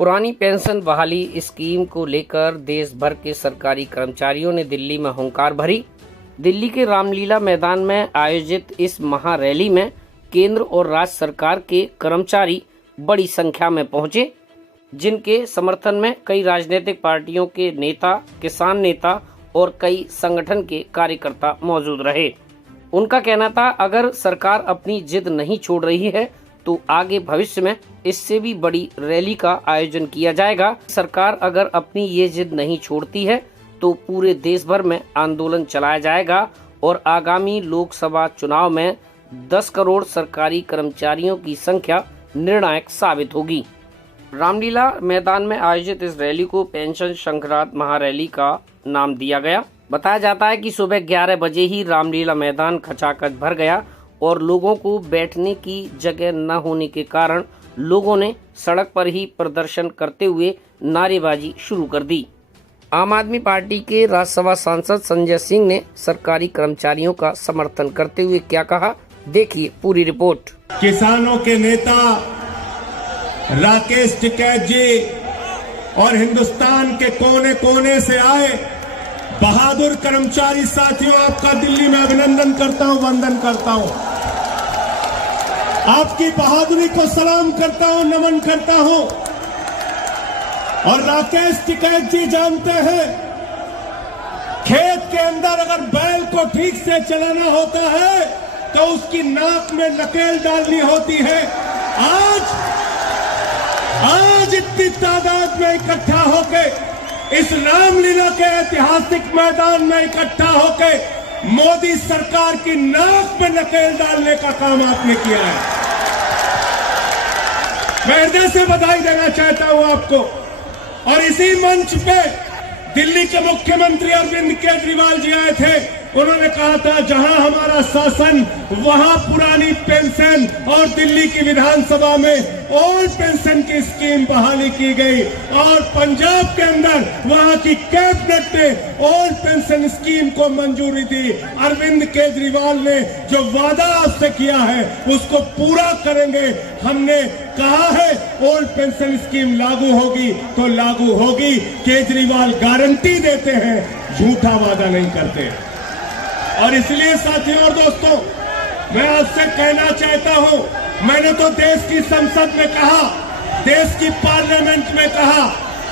पुरानी पेंशन बहाली स्कीम को लेकर देश भर के सरकारी कर्मचारियों ने दिल्ली में हुंकार भरी। दिल्ली के रामलीला मैदान में आयोजित इस महारैली में केंद्र और राज्य सरकार के कर्मचारी बड़ी संख्या में पहुंचे, जिनके समर्थन में कई राजनीतिक पार्टियों के नेता, किसान नेता और कई संगठन के कार्यकर्ता मौजूद रहे। उनका कहना था, अगर सरकार अपनी जिद नहीं छोड़ रही है तो आगे भविष्य में इससे भी बड़ी रैली का आयोजन किया जाएगा। सरकार अगर अपनी ये जिद नहीं छोड़ती है तो पूरे देश भर में आंदोलन चलाया जाएगा और आगामी लोकसभा चुनाव में 10 करोड़ सरकारी कर्मचारियों की संख्या निर्णायक साबित होगी। रामलीला मैदान में आयोजित इस रैली को पेंशन संक्रांत महारैली का नाम दिया गया। बताया जाता है कि सुबह 11 बजे ही रामलीला मैदान खचाखच भर गया और लोगों को बैठने की जगह न होने के कारण लोगों ने सड़क पर ही प्रदर्शन करते हुए नारेबाजी शुरू कर दी। आम आदमी पार्टी के राज्यसभा सांसद संजय सिंह ने सरकारी कर्मचारियों का समर्थन करते हुए क्या कहा, देखिए पूरी रिपोर्ट। किसानों के नेता राकेश टिकैत जी और हिंदुस्तान के कोने कोने से आए बहादुर कर्मचारी साथियों, आपका दिल्ली में अभिनंदन करता हूं, वंदन करता हूं। आपकी बहादुरी को सलाम करता हूं, नमन करता हूं। और राकेश टिकैत जी जानते हैं, खेत के अंदर अगर बैल को ठीक से चलाना होता है तो उसकी नाक में नकेल डालनी होती है। आज इतनी तादाद में इकट्ठा होकर इस रामलीला के ऐतिहासिक मैदान में इकट्ठा होकर मोदी सरकार की नाक में नकेल डालने का काम आपने किया है। मैं हृदय से बधाई देना चाहता हूं आपको। और इसी मंच पे दिल्ली के मुख्यमंत्री अरविंद केजरीवाल जी आए थे। उन्होंने कहा था, जहां हमारा शासन वहां पुरानी पेंशन और दिल्ली की विधानसभा में ओल्ड पेंशन की स्कीम बहाली की गई और पंजाब के अंदर वहां की कैबिनेट ने ओल्ड पेंशन स्कीम को मंजूरी दी। अरविंद केजरीवाल ने जो वादा आपसे किया है उसको पूरा करेंगे। हमने कहा है ओल्ड पेंशन स्कीम लागू होगी तो लागू होगी। केजरीवाल गारंटी देते हैं, झूठा वादा नहीं करते। और इसलिए साथियों और दोस्तों, मैं आपसे कहना चाहता हूं, मैंने तो देश की संसद में कहा, देश की पार्लियामेंट में कहा,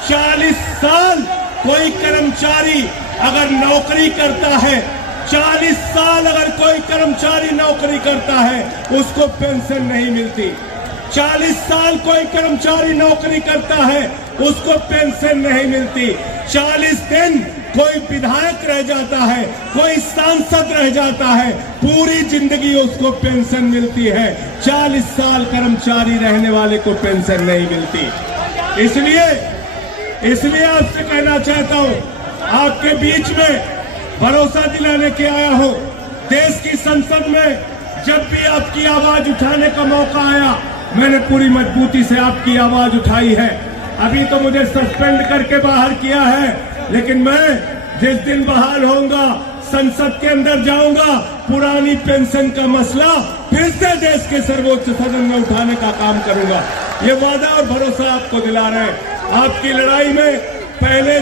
40 साल कोई कर्मचारी अगर नौकरी करता है, 40 साल अगर कोई कर्मचारी नौकरी करता है उसको पेंशन नहीं मिलती। 40 साल कोई कर्मचारी नौकरी करता है उसको पेंशन नहीं मिलती। 40 दिन कोई विधायक रह जाता है, कोई सांसद रह जाता है, पूरी जिंदगी उसको पेंशन मिलती है। 40 साल कर्मचारी रहने वाले को पेंशन नहीं मिलती। इसलिए आपसे कहना चाहता हूं, आपके बीच में भरोसा दिलाने के आया हूं। देश की संसद में जब भी आपकी आवाज उठाने का मौका आया, मैंने पूरी मजबूती से आपकी आवाज उठाई है। अभी तो मुझे सस्पेंड करके बाहर किया है, लेकिन मैं जिस दिन बहाल होऊंगा, संसद के अंदर जाऊंगा, पुरानी पेंशन का मसला फिर से देश के सर्वोच्च सदन में उठाने का काम करूंगा। ये वादा और भरोसा आपको दिला रहे हैं। आपकी लड़ाई में पहले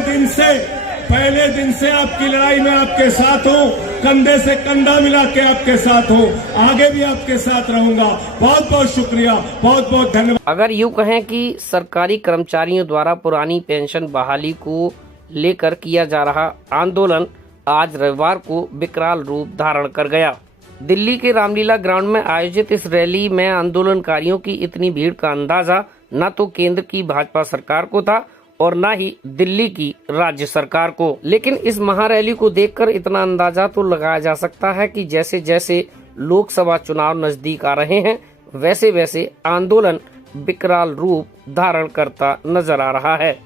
दिन से आपकी लड़ाई में आपके साथ हूं, कंधे से कंधा मिला के आपके साथ हूं, आगे भी आपके साथ रहूंगा। बहुत बहुत शुक्रिया, बहुत बहुत धन्यवाद। अगर यूं कहें कि सरकारी कर्मचारियों द्वारा पुरानी पेंशन बहाली को लेकर किया जा रहा आंदोलन आज रविवार को विकराल रूप धारण कर गया। दिल्ली के रामलीला ग्राउंड में आयोजित इस रैली में आंदोलनकारियों की इतनी भीड़ का अंदाजा न तो केंद्र की भाजपा सरकार को था और न ही दिल्ली की राज्य सरकार को। लेकिन इस महारैली को देखकर इतना अंदाजा तो लगाया जा सकता है कि जैसे जैसे लोकसभा चुनाव नजदीक आ रहे हैं, वैसे वैसे आंदोलन विकराल रूप धारण करता नजर आ रहा है।